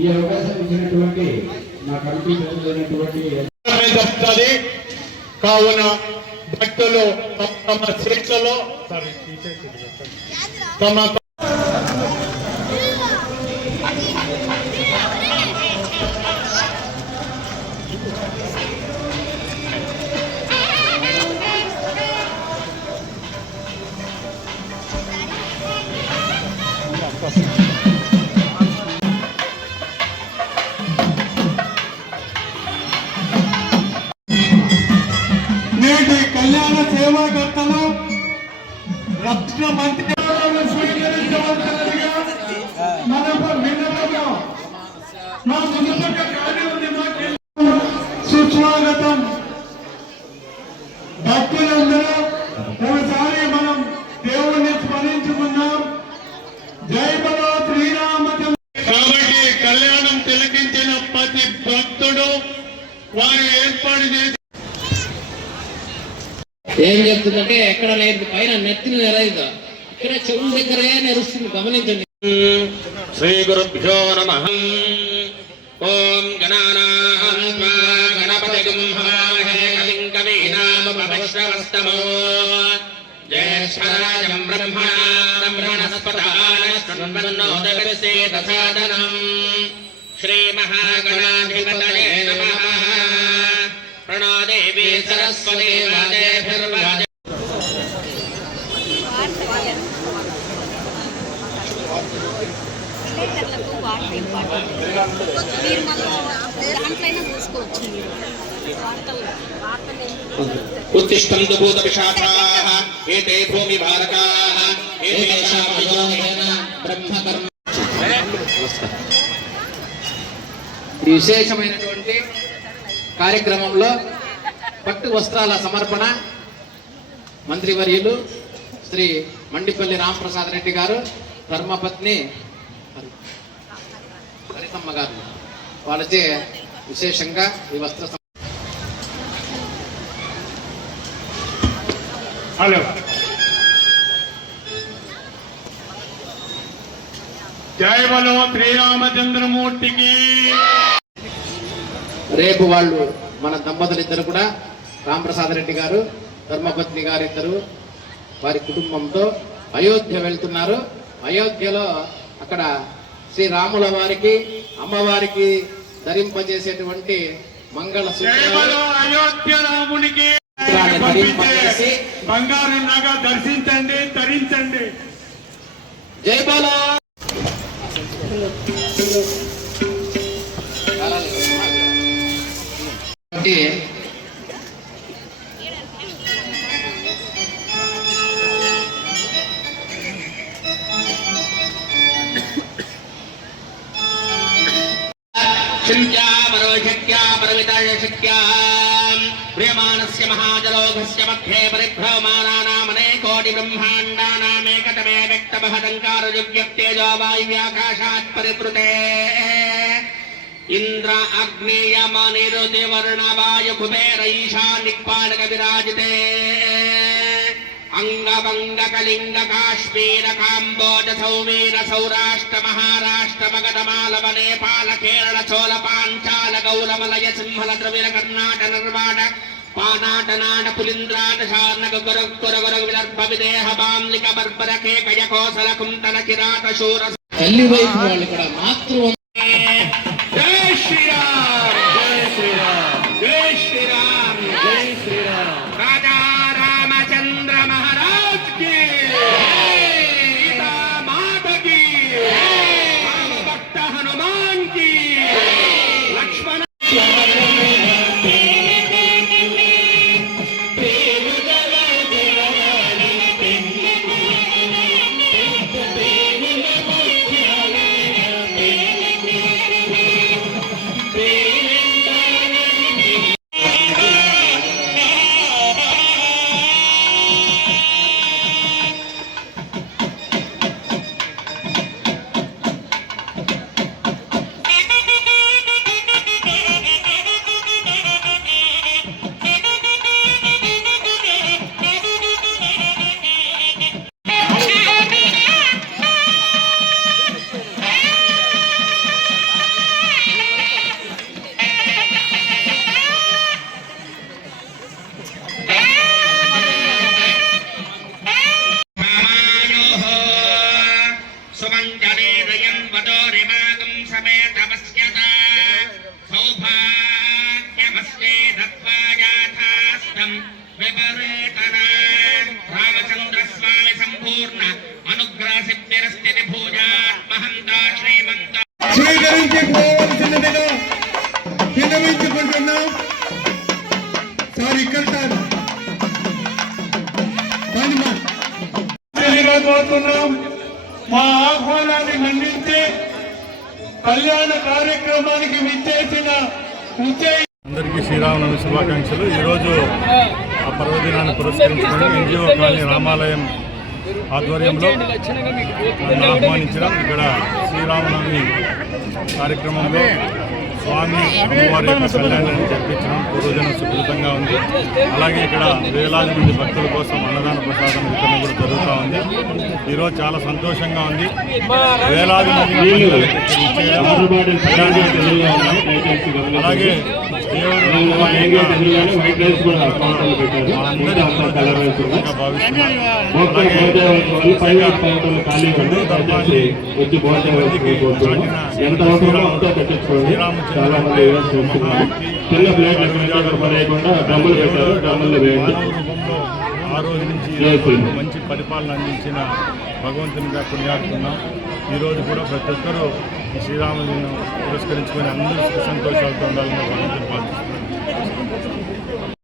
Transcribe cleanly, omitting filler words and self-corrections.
ఈ అవకాశం ఇచ్చినటువంటి నా కమిటీ సభ్యులైనటువంటి కావున భక్తులు తమ సీట్లలో తమ నేటి కళ్యాణ సేవాకర్తలు రత్న మంత్రి సుస్వాగతం. భక్తులందరూ ఒకసారి మనం దేవుణ్ణి స్మరించుకున్నాం. జై బలో శ్రీరామచంద్ర. కాబట్టి కళ్యాణం తిలకించిన ప్రతి భక్తుడు వారు ఏర్పాటు చేసి ఏం చెప్తుందంటే ఎక్కడ లేదు, పైన నెత్తిని నెరయిదా, ఇక్కడ చెవుల దగ్గరే నెరుస్తుంది, గమనించండి. శ్రీ గురుభ్యో నమః. ఓం గణానాం గణపతిం హవామహే కవిం కవీనాముపమశ్రవస్తమో జ్యేష్ఠరాజం బ్రహ్మణాం బ్రహ్మణస్పదాన శృణ్వన్నోదకస్యేత సాదనం. శ్రీ మహాగణాధిపతయే నమః. ప్రణో దేవి సరస్వతి వాదేభిర్వాదే. ఉత్తిష్టంతు భూతపిశాచాః ఏతే భూమి భారకాః ఏతేషాం అయోనిన బ్రహ్మకర్మ. ఈ విశేషమైనటువంటి కార్యక్రమంలో పట్టు వస్త్రాల సమర్పణ మంత్రివర్యులు శ్రీ మండిపల్లి రామప్రసాద్ రెడ్డి గారు, ధర్మపత్ని హరితమ్మ గారు వాళ్ళచే విశేషంగా ఈ వస్త్ర హలో జై బలో శ్రీరామచంద్రమూర్తికి. రేపు వాళ్ళు మన దంపతులు ఇద్దరు కూడా రామప్రసాద్ రెడ్డి గారు, ధర్మపత్ని గారు ఇద్దరు వారి కుటుంబంతో అయోధ్య వెళ్తున్నారు. అయోధ్యలో అక్కడ శ్రీరాముల వారికి అమ్మవారికి ధరింపజేసేటువంటి మంగళ సూత్రాలు అయోధ్య రామునికి ధరింపజేసి బంగారు నగ దర్శించండి, ధరించండి. జై బలో. ప్రియమాణస్య మహాజలోఘస్య మధ్యే పరిభ్రమమానానామనేకోటి బ్రహ్మాండానామేకతమే వ్యక్తమహదంకారజవ్యక్తేజో వాయువ్యాకాశాత్ పరివృతే ఇంద్ర అగ్నేయమనిరుతి వర్ణవాయు కుబేర ఈశానిక్పాలక విరాజితే అంగవంగ కళింగ కాశ్మీర కాంబోజ సౌమీర సౌరాష్ట్ర మహారాష్ట్ర మగధమాలవ నేపాల కేరళ చోళ పాంచాల గౌరమలయ సింహల ద్రవిడ కర్ణాట నిర్వాణ పానాటనాట పులింద్రాట శార్ణక గురగుర విదర్భ విదేహ బాంలిక బర్బర కేకయ కోసల కుంతల కిరాట శూర. తల్లి వైపు వాళ్ళు ఇక్కడ మాతృ. జై శ్రీరామ్, జై శ్రీరామ్, జై శ్రీరామ్, జై శ్రీరామ్. రాజా రామచంద్ర మహారాజ్ కి, సీతా మాత కి, రామ భక్త హనుమాన్ కి, లక్ష్మణ वदोरिमागं समेतमस्यत सौभाग्यमस्ते दत्त्वा याथास्तं विपरीतना रामचन्द्रस्वामी सम्पूर्ण अनुग्रहसिद्धिरस्थिति भूजात्महन्ता श्रीमन्त స్వీకరించుకోవాల్సినదిగా విన్నవించుకుంటున్నాం. సార్ ఇక్కడ కోరుతున్నాం. మా ఆహ్వానాన్ని మన్నించి కళ్యాణ కార్యక్రమానికి విచ్చేసిన అందరికీ శ్రీరామనవమి శుభాకాంక్షలు. ఈరోజు ఆ పర్వదినాన్ని పురస్కరించుకొని ఎన్జిఓ కాలనీ రామాలయం ఆధ్వర్యంలో నన్ను ఆహ్వానించడం, ఇక్కడ శ్రీరామనవమి కార్యక్రమంలో స్వామి అమ్మవారి యొక్క కళ్యాణాన్ని జరిపించడం పూర్వజన సుకృతంగా ఉంది. అలాగే ఇక్కడ వేలాది మంది భక్తుల కోసం అన్నదాన ప్రసాదం వితరణ కూడా జరుగుతూ ఉంది. ఈరోజు చాలా సంతోషంగా ఉంది. వేలాది మంది అలాగే ఎంత అవసరమో అంతా కట్టించుకోండి. చాలా మంది చిన్న ప్లేట్లు పడేయకుండా డ్రమ్ములు పెట్టారు, డ్రమ్ముల్లో వేయండి. ఆ రోజు నుంచి మంచి పరిపాలన అందించిన భగవంతునిగా కొనియాడుతున్నాం. ఈరోజు కూడా ప్రతి ఒక్కరూ ఈ శ్రీరామదినం పురస్కరించుకొని అందరూ సుఖ సంతోషాలతో ఉండాలని భగవంతుని ప్రార్థిస్తున్నాం.